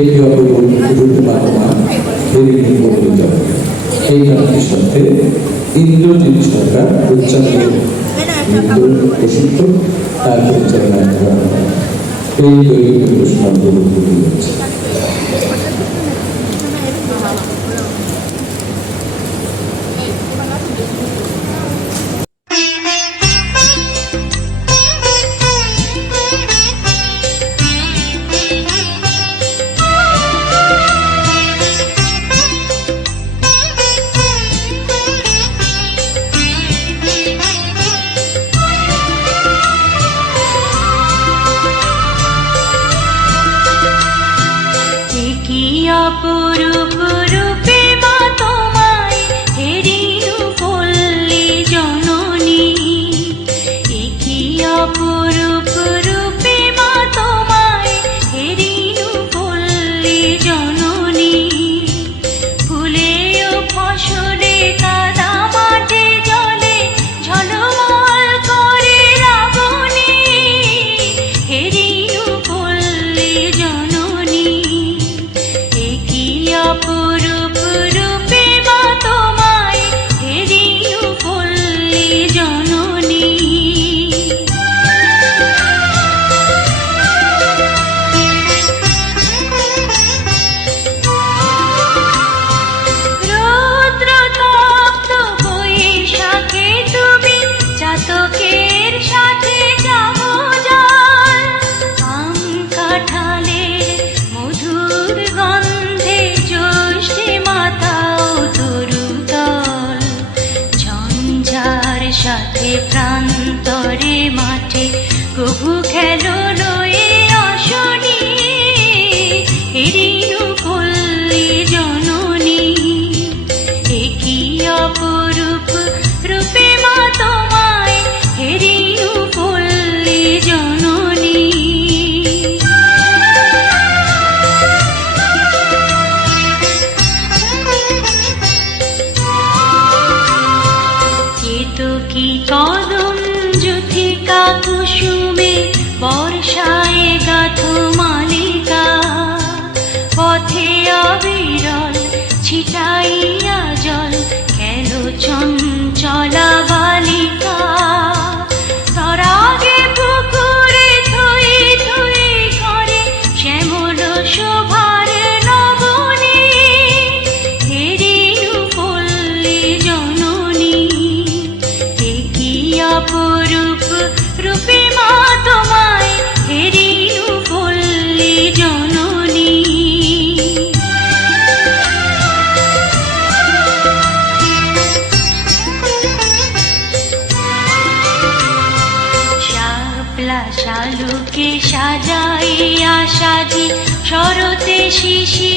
একে অপর রূপমাত্মা হেরিনি পরিচিত। এই গানটির সাথে ইন্দ্রজিৎ সরকার উচ্চারণের প্রসিদ্ধ তার পরিচালনায় করা হয়। এই দৈনিক পুরস্কার হচ্ছে অপরূপ রূপে মা তোমায় হেরিনু পল্লী জননী, একি অপরূপ রূপে মা তোমায় হেরিনু পল্লী জননী। ফুলে ও ফসলে কাদা মাঠে জলে ঝলমল করে রাবণী, হেরিনু পল্লী জননী। অপরূপ রূপে মা তোমায় হেরিনু পল্লী জননী। রৌদ্র তপ্ত বৈশাখে তুমি চাতকের সাথে যাবো জল, আম কাঁঠালের মধুর গন্ধে জ্যৈষ্ঠে মাতাও তরুতল। ঝঞ্ঝার সাথে প্রান্তরে মাঠে কবু খেলো লয়ে অশনি, হেরিনু পল্লী জননী। একি অপরূপ রূপে মা তোমায় হেরিনু পল্লী জননী। কি কদম যুথিকা কুসুমে বর্ষায় গাথো মালিকা, পথে অবিরল ছিটাইয়া জল খেলো চঞ্চলা বালিকা। তরাগে পুকুরে থই থই করে শ্যামল শোভার নবনী, হেরিনু পল্লী জননী। অপরূপ রূপে মা তোমায় হেরিনু পল্লী জননী। শাপলা শালুকে সাজাইয়া সাজি শরতে শিশি